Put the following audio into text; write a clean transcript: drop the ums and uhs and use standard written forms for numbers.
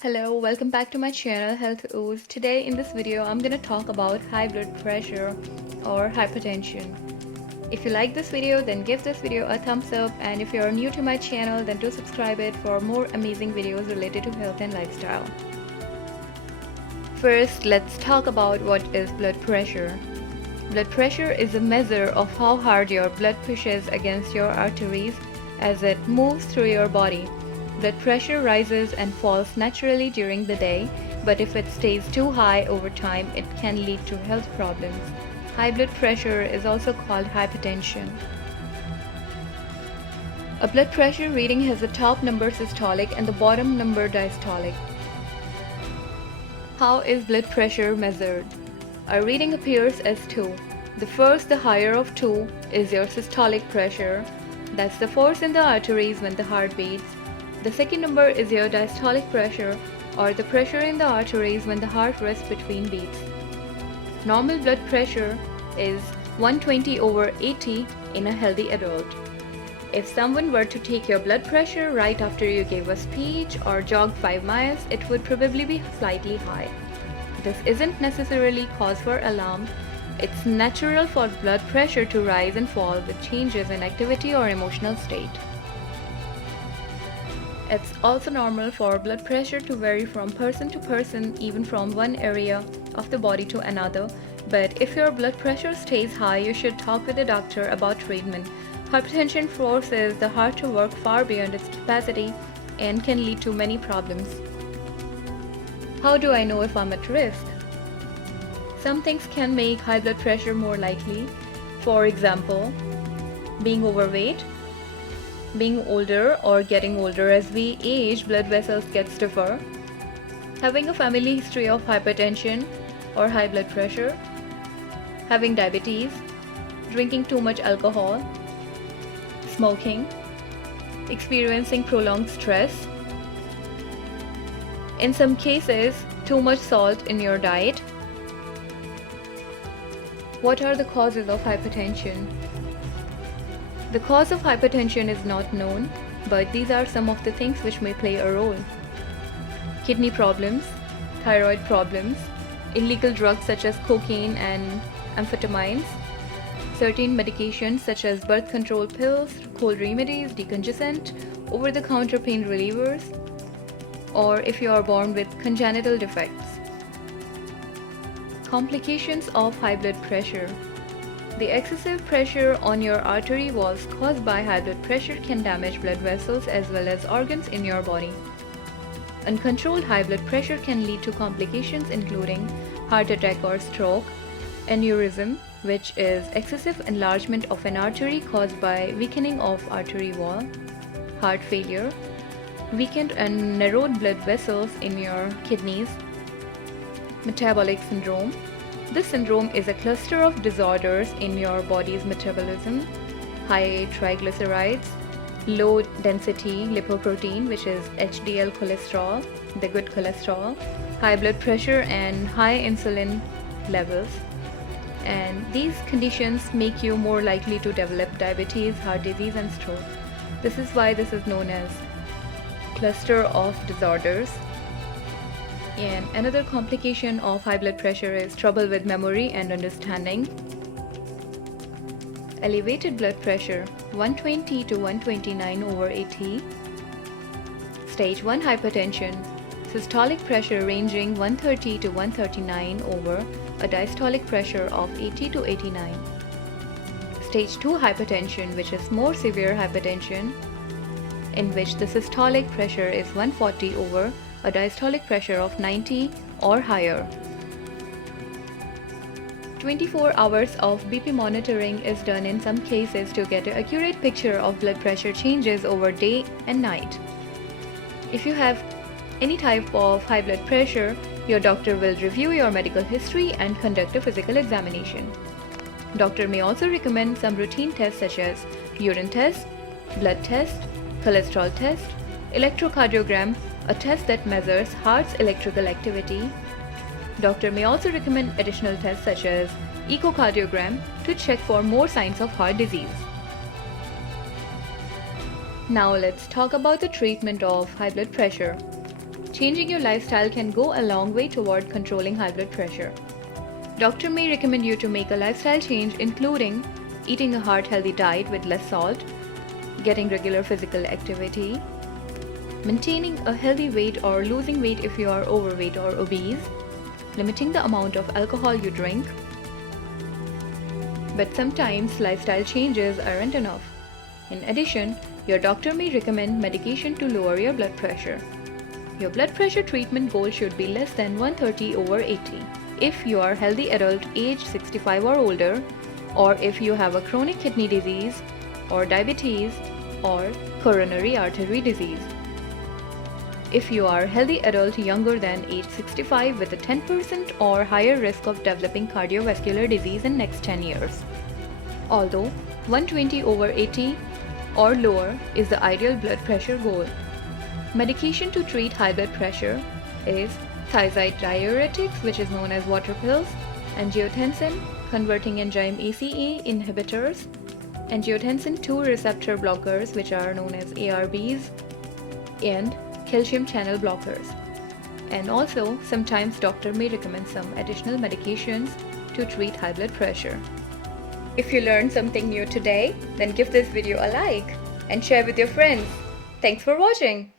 Hello, welcome back to my channel Healthooze. Today in this video I'm going to talk about high blood pressure or hypertension. If you like this video then give this video a thumbs up, and if you are new to my channel then do subscribe it for more amazing videos related to health and lifestyle. First, let's talk about what is blood pressure. Blood pressure is a measure of how hard your blood pushes against your arteries as it moves through your body. Blood pressure rises and falls naturally during the day, but if it stays too high over time, it can lead to health problems. High blood pressure is also called hypertension. A blood pressure reading has the top number systolic and the bottom number diastolic. How is blood pressure measured? A reading appears as 2. The higher of 2, is your systolic pressure. That's the force in the arteries when the heart beats. The second number is your diastolic pressure, or the pressure in the arteries when the heart rests between beats. Normal blood pressure is 120/80 in a healthy adult. If someone were to take your blood pressure right after you gave a speech or jogged 5 miles, it would probably be slightly high. This isn't necessarily cause for alarm. It's natural for blood pressure to rise and fall with changes in activity or emotional state. It's also normal for blood pressure to vary from person to person, even from one area of the body to another. But if your blood pressure stays high, you should talk with a doctor about treatment. Hypertension forces the heart to work far beyond its capacity and can lead to many problems. How do I know if I'm at risk? Some things can make high blood pressure more likely. For example, being overweight, being older or getting older. As we age, blood vessels get stiffer, having a family history of hypertension or high blood pressure, having diabetes, drinking too much alcohol, smoking, experiencing prolonged stress. In some cases, too much salt in your diet. What are the causes of hypertension? The cause of hypertension is not known, but these are some of the things which may play a role. Kidney problems, thyroid problems, illegal drugs such as cocaine and amphetamines, certain medications such as birth control pills, cold remedies, decongestant, over-the-counter pain relievers, or if you are born with congenital defects. Complications of high blood pressure. The excessive pressure on your artery walls caused by high blood pressure can damage blood vessels as well as organs in your body. Uncontrolled high blood pressure can lead to complications including heart attack or stroke, aneurysm, which is excessive enlargement of an artery caused by weakening of artery wall, heart failure, weakened and narrowed blood vessels in your kidneys, metabolic syndrome. This syndrome is a cluster of disorders in your body's metabolism: high triglycerides, low density lipoprotein, which is HDL cholesterol, the good cholesterol, high blood pressure and high insulin levels. And these conditions make you more likely to develop diabetes, heart disease and stroke. This is why this is known as cluster of disorders. And another complication of high blood pressure is trouble with memory and understanding. Elevated blood pressure 120/129/80. Stage 1 hypertension, systolic pressure ranging 130/139 over a diastolic pressure of 80/89. Stage 2 hypertension, which is more severe hypertension, in which the systolic pressure is 140 over a diastolic pressure of 90 or higher. 24 hours of BP monitoring is done in some cases to get an accurate picture of blood pressure changes over day and night. If you have any type of high blood pressure, your doctor will review your medical history and conduct a physical examination. Doctor may also recommend some routine tests such as urine test, blood test, cholesterol test, electrocardiogram, a test that measures heart's electrical activity. Doctor may also recommend additional tests such as echocardiogram to check for more signs of heart disease. Now let's talk about the treatment of high blood pressure. changing your lifestyle can go a long way toward controlling high blood pressure. Doctor may recommend you to make a lifestyle change including eating a heart-healthy diet with less salt, getting regular physical activity, maintaining a healthy weight or losing weight if you are overweight or obese, limiting the amount of alcohol you drink. But sometimes lifestyle changes aren't enough. In addition, your doctor may recommend medication to lower your blood pressure. Your blood pressure treatment goal should be less than 130/80. If you are a healthy adult age 65 or older, or if you have a chronic kidney disease or diabetes or coronary artery disease. If you are a healthy adult younger than age 65 with a 10% or higher risk of developing cardiovascular disease in next 10 years. Although 120/80 or lower is the ideal blood pressure goal. Medication to treat high blood pressure is thiazide diuretics, which is known as water pills, angiotensin converting enzyme ACE inhibitors, angiotensin 2 receptor blockers, which are known as ARBs, and calcium channel blockers. And also, sometimes doctor may recommend some additional medications to treat high blood pressure. If you learned something new today, then give this video a like and share with your friends. Thanks for watching.